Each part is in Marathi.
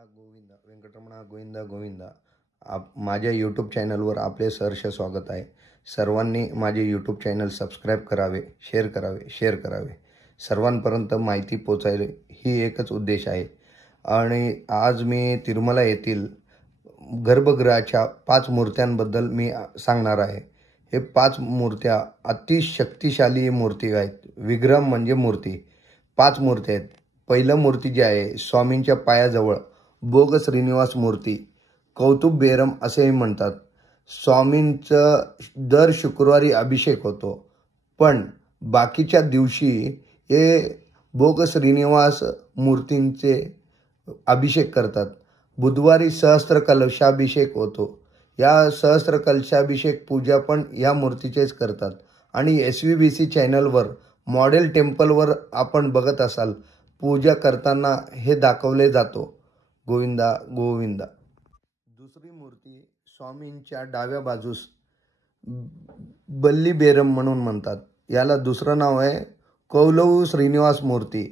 गोविंदा वेंकटरमणा गोविंदा गोविंदा. माझ्या यूट्यूब चॅनलवर आपले सहर्ष स्वागत आहे. सर्वांनी माझे यूट्यूब चॅनल सबस्क्राईब करावे, शेअर करावे. सर्वांपर्यंत माहिती पोचायला ही एकच उद्देश आहे. आणि आज मी तिरुमला येथील गर्भगृहाच्या 5 मूर्त्यांबद्दल मी सांगणार आहे. हे 5 मूर्त्या अतिशक्तिशाली मूर्ती आहेत. विग्रह म्हणजे मूर्ती. 5 मूर्ती आहेत. पहिलं मूर्ती जी आहे स्वामींच्या पायाजवळ भोग श्रीनिवास मूर्ती, कौतुक बेरम असेही म्हणतात. स्वामींचं दर शुक्रवारी अभिषेक होतो, पण बाकीच्या दिवशी हे भोग श्रीनिवास मूर्तींचे अभिषेक करतात. बुधवारी सहस्त्र कलशाभिषेक होतो. या सहस्त्र कलशाभिषेक पूजा पण या मूर्तीचेच करतात. आणि SVBC चॅनलवर मॉडेल टेम्पलवर आपण बघत असाल, पूजा करताना हे दाखवले जातो. गोविंदा गोविंदा. दुसरी मूर्ती स्वामींच्या डाव्या बाजूस बल्ली बेरम म्हणून म्हणतात. याला दुसरं नाव आहे कौलव श्रीनिवास मूर्ती.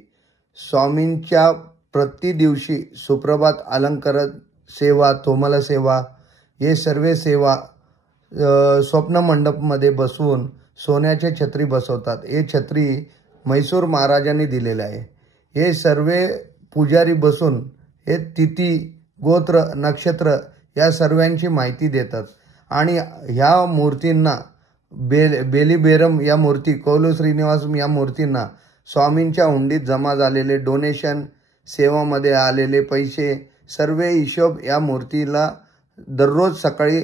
स्वामींच्या प्रति दिवशी सुप्रभात अलंकार सेवा, तोमला सेवा, हे सर्व सेवा स्वप्न मंडपमध्ये बसवून सोन्याचे छत्री बसवतात. हे छत्री म्हैसूर महाराजांनी दिलेले आहे. हे सर्व पुजारी बसून हे तिथी, गोत्र, नक्षत्र या सर्वांची माहिती देतात. आणि ह्या मूर्तींना बेली बेरम या मूर्ती, कौलव श्रीनिवास या मूर्तींना स्वामींच्या हुंडीत जमा झालेले डोनेशन, सेवामध्ये आलेले पैसे, सर्व हिशोब या मूर्तीला दररोज सकाळी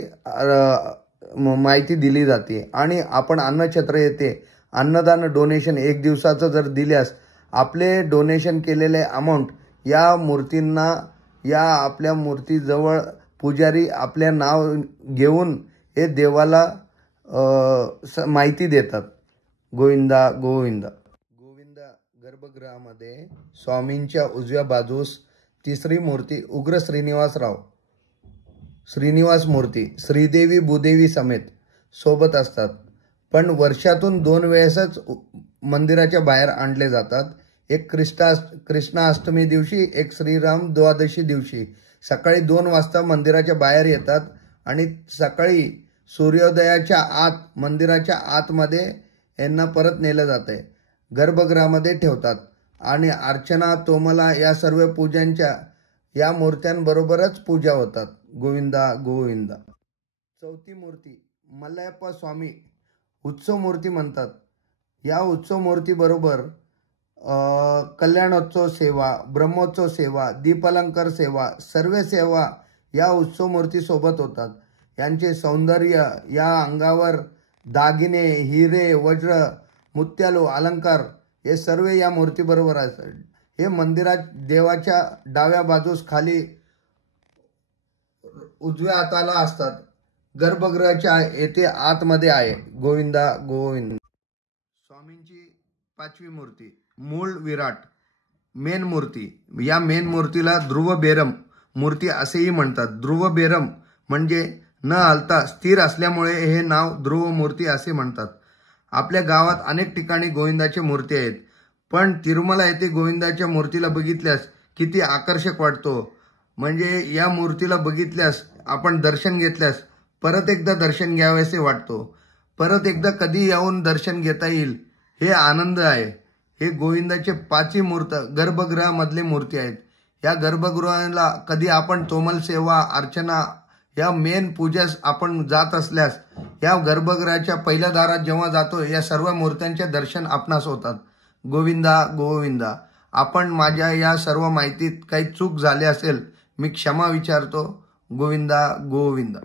माहिती दिली जाते. आणि आपण अन्नछत्र येथे अन्नदान डोनेशन 1 दिवसाचं जर दिल्यास आपले डोनेशन केलेले अमाऊंट या मूर्तींना, या आपल्या मूर्तीजवळ पुजारी आपल्या नाव घेऊन हे देवाला माहिती देतात. गोविंदा गोविंदा गोविंदा. गर्भगृहामध्ये स्वामींच्या उजव्या बाजूस तिसरी मूर्ती उग्र श्रीनिवास मूर्ती श्रीदेवी भूदेवी समेत सोबत असतात. पण वर्षातून 2 वेळेसच मंदिराच्या बाहेर आणले जातात. एक कृष्णाष्टमी दिवशी, एक श्रीराम द्वादशी दिवशी. सकाळी 2 वाजता मंदिराच्या बाहेर येतात आणि सकाळी सूर्योदयाच्या आत मंदिराच्या आतमध्ये यांना परत नेलं जाते. गर्भगृहामध्ये ठेवतात आणि अर्चना, तोमला या सर्व पूजांच्या या मूर्त्यांबरोबरच पूजा होतात. गोविंदा गोविंदा. चौथी मूर्ती मल्लायप्पा स्वामी उत्सव मूर्ती म्हणतात. या उत्सव मूर्तीबरोबर कल्याणोत्सव सेवा, ब्रह्मोत्सव सेवा, दीपालंकार सेवा, सर्व सेवा या उत्सव मूर्ती सोबत होतात. यांचे सौंदर्य, या अंगावर दागिने, हिरे, वज्र, मुत्यालू, अलंकार हे सर्व या मूर्तीबरोबर असतात. हे मंदिरात देवाच्या डाव्या बाजूस खाली उजव्या हाताला असतात. गर्भगृहाच्या येथे आतमध्ये आहे. गोविंदा गोविंद. स्वामींची 5वी मूर्ती मूळ विराट मेन मूर्ती. या मेन मूर्तीला ध्रुव बेरम मूर्ती असेही म्हणतात. ध्रुव बेरम म्हणजे न हलता स्थिर असल्यामुळे हे नाव ध्रुव मूर्ती असे म्हणतात. आपल्या गावात अनेक ठिकाणी गोविंदाच्या मूर्ती आहेत, पण तिरुमला येथे गोविंदाच्या मूर्तीला बघितल्यास किती आकर्षक वाटतो. म्हणजे या मूर्तीला बघितल्यास, आपण दर्शन घेतल्यास परत एकदा दर्शन घ्यावेसे वाटतो. परत एकदा कधी येऊन दर्शन घेता येईल हे आनंद आहे. हे गोविंदाचे 5ही मूर्ती गर्भगृहामधले मूर्ती आहेत. या गर्भगृहाला कधी आपण तोमल सेवा, अर्चना या मेन पूजास आपण जात असल्यास या गर्भगृहाच्या पहिल्या दारात जेव्हा जातो, या सर्व मूर्त्यांचे दर्शन आपणास होतात. गोविंदा गोविंदा. आपण माझ्या या सर्व माहितीत काही चूक झाली असेल मी क्षमा विचारतो. गोविंदा गोविंदा.